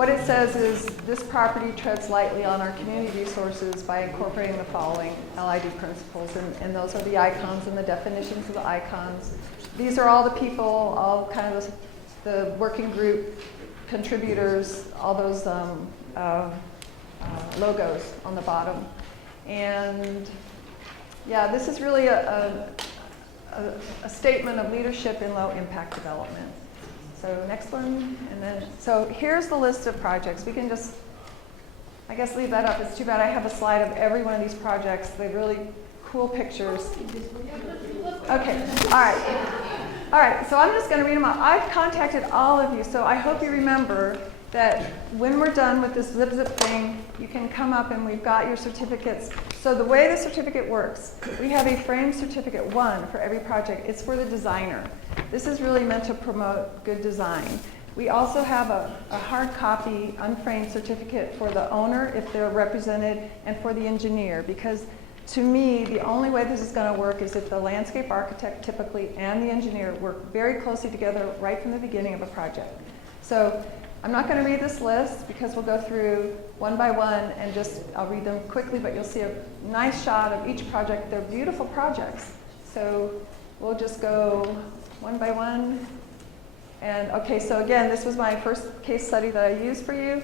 what it says is this property treads lightly on our community resources by incorporating the following LID principles, and those are the icons and the definitions of the icons. These are all the people, all kind of the working group contributors, all those logos on the bottom. And yeah, this is really a statement of leadership in low impact development. So next one, and then, so here's the list of projects. We can just, I guess, leave that up. It's too bad I have a slide of every one of these projects. They're really cool pictures. Okay, all right. All right, so I'm just going to read them out. I've contacted all of you, so I hope you remember that when we're done with this zip thing, you can come up and we've got your certificates. So the way the certificate works, we have a framed certificate, one for every project. It's for the designer. This is really meant to promote good design. We also have a hard copy, unframed certificate for the owner if they're represented, and for the engineer, because to me, the only way this is going to work is if the landscape architect typically and the engineer work very closely together right from the beginning of a project. So I'm not going to read this list because we'll go through one by one and just, I'll read them quickly, but you'll see a nice shot of each project. They're beautiful projects. So we'll just go one by one. And okay, so again, this was my first case study that I used for you.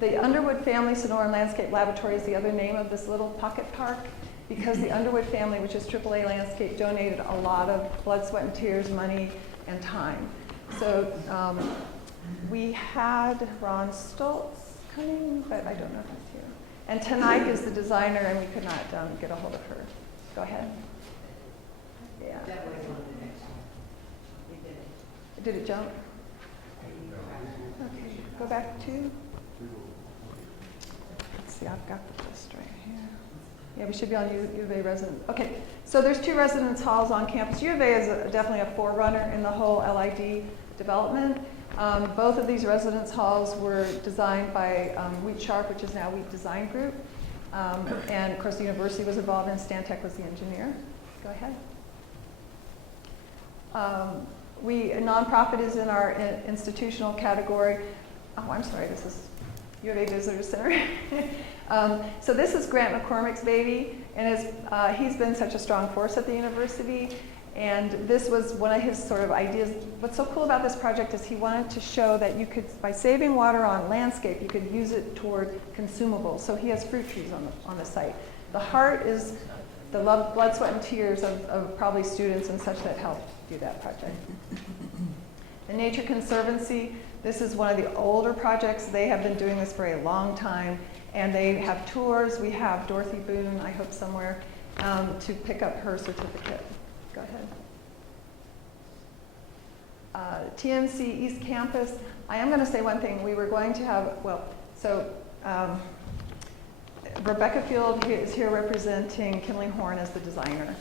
The Underwood Family Sonoran Landscape Laboratory is the other name of this little pocket park, because the Underwood family, which is AAA Landscape, donated a lot of blood, sweat, and tears, money, and time. So we had Ron Stoltz coming, but I don't know if he's here. And Tanike is the designer, and we could not get a hold of her. Go ahead. Yeah. Did it jump? Okay, go back to. Let's see, I've got the list right here. Yeah, we should be on U of A resident. Okay, so there's 2 residence halls on campus. U of A is definitely a forerunner in the whole LID development. Both of these residence halls were designed by Wheat Sharp, which is now Wheat Design Group. And of course the university was involved, and Stantec was the engineer. Go ahead. Nonprofit is in our institutional category. Oh, I'm sorry, this is U of A Visitor Center. So this is Grant McCormick's baby, and he's been such a strong force at the university. And this was one of his sort of ideas. What's so cool about this project is he wanted to show that you could, by saving water on landscape, you could use it toward consumables. So he has fruit trees on the site. The heart is the love, blood, sweat, and tears of probably students and such that helped do that project. The Nature Conservancy, this is one of the older projects. They have been doing this for a long time, and they have tours. We have Dorothy Boone, I hope somewhere, to pick up her certificate. Go ahead. TNC East Campus, I am going to say one thing. We were going to have, Rebecca Field is here representing Kinley Horn as the designer.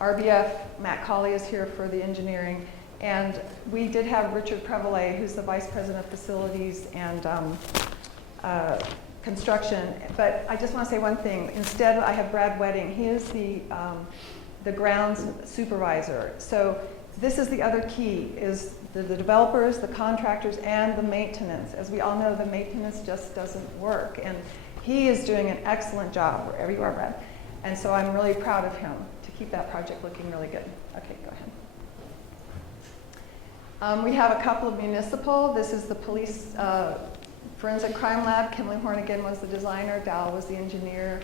RBF, Matt Colley is here for the engineering. And we did have Richard Prevolet, who's the Vice President of Facilities and Construction. But I just want to say one thing. Instead, I have Brad Wedding. He is the grounds supervisor. So this is the other key, is the developers, the contractors, and the maintenance. As we all know, the maintenance just doesn't work. And he is doing an excellent job wherever you are, Brad. And so I'm really proud of him to keep that project looking really good. Okay, go ahead. We have a couple of municipal. This is the police forensic crime lab. Kinley Horn again was the designer. Dow was the engineer.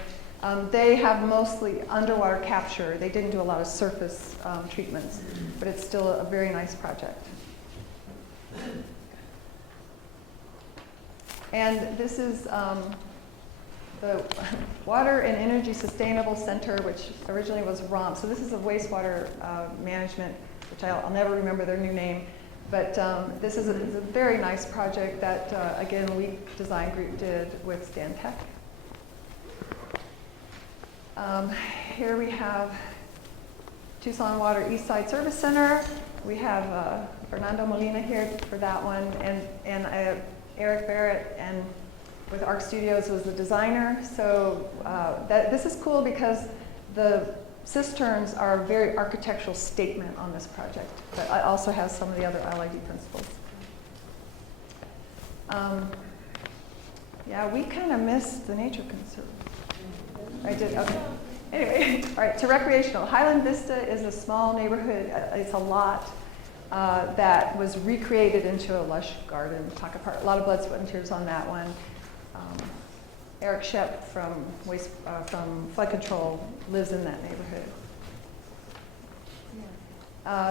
They have mostly underwater capture. They didn't do a lot of surface treatments, but it's still a very nice project. And this is the Water and Energy Sustainable Center, which originally was ROM. So this is a Wastewater Management, which I'll never remember their new name. But this is a very nice project that, again, Wheat Design Group did with Stantec. Here we have Tucson Water East Side Service Center. We have Fernando Molina here for that one, and Eric Barrett and with ARC Studios was the designer. So this is cool because the cisterns are a very architectural statement on this project, but it also has some of the other LID principles. Yeah, we kind of missed the nature conserve. I did, okay. Anyway, all right, to recreational. Highland Vista is a small neighborhood. It's a lot that was recreated into a lush garden. Talk apart. A lot of blood, sweat, and tears on that one. Eric Shep from Flood Control lives in that neighborhood.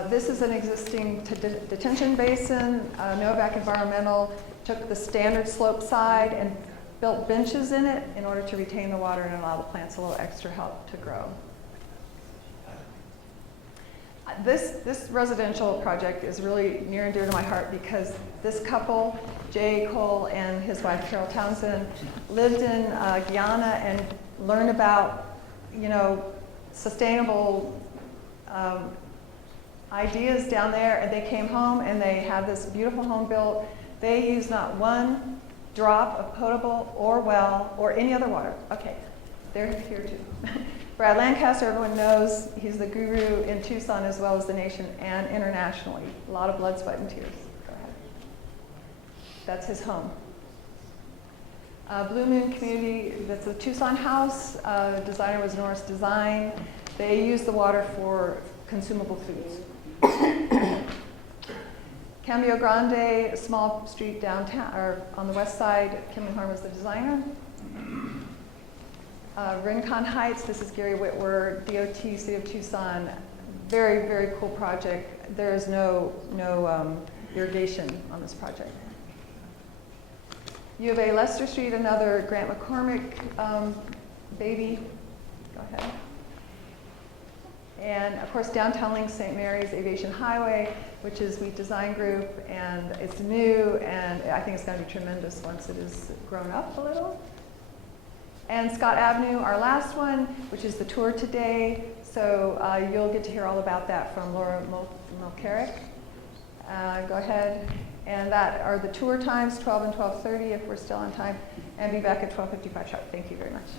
This is an existing detention basin. Novak Environmental took the standard slope side and built benches in it in order to retain the water and allow the plants a little extra help to grow. This residential project is really near and dear to my heart because this couple, Jay Cole and his wife Carol Townsend, lived in Guyana and learned about, sustainable ideas down there, and they came home and they had this beautiful home built. They use not one drop of potable or well or any other water. Okay, they're here too. Brad Lancaster, everyone knows, he's the guru in Tucson as well as the nation and internationally. A lot of blood, sweat, and tears. Go ahead. That's his home. Blue Moon Community, that's a Tucson house. Designer was Norris Design. They use the water for consumable foods. Cameo Grande, a small street downtown, or on the west side. Kim Horn was the designer. Rincon Heights, this is Gary Whitwer, DOT, City of Tucson. Very, very cool project. There is no irrigation on this project. U of A Lester Street, another Grant McCormick baby. Go ahead. And of course, Downtown Links, St. Mary's Aviation Highway, which is Wheat Design Group, and it's new, and I think it's going to be tremendous once it is grown up a little. And Scott Avenue, our last one, which is the tour today. So you'll get to hear all about that from Laura Mulcarrick. Go ahead. And that are the tour times, 12 and 12:30 if we're still on time, and be back at 12:55 sharp. Thank you very much.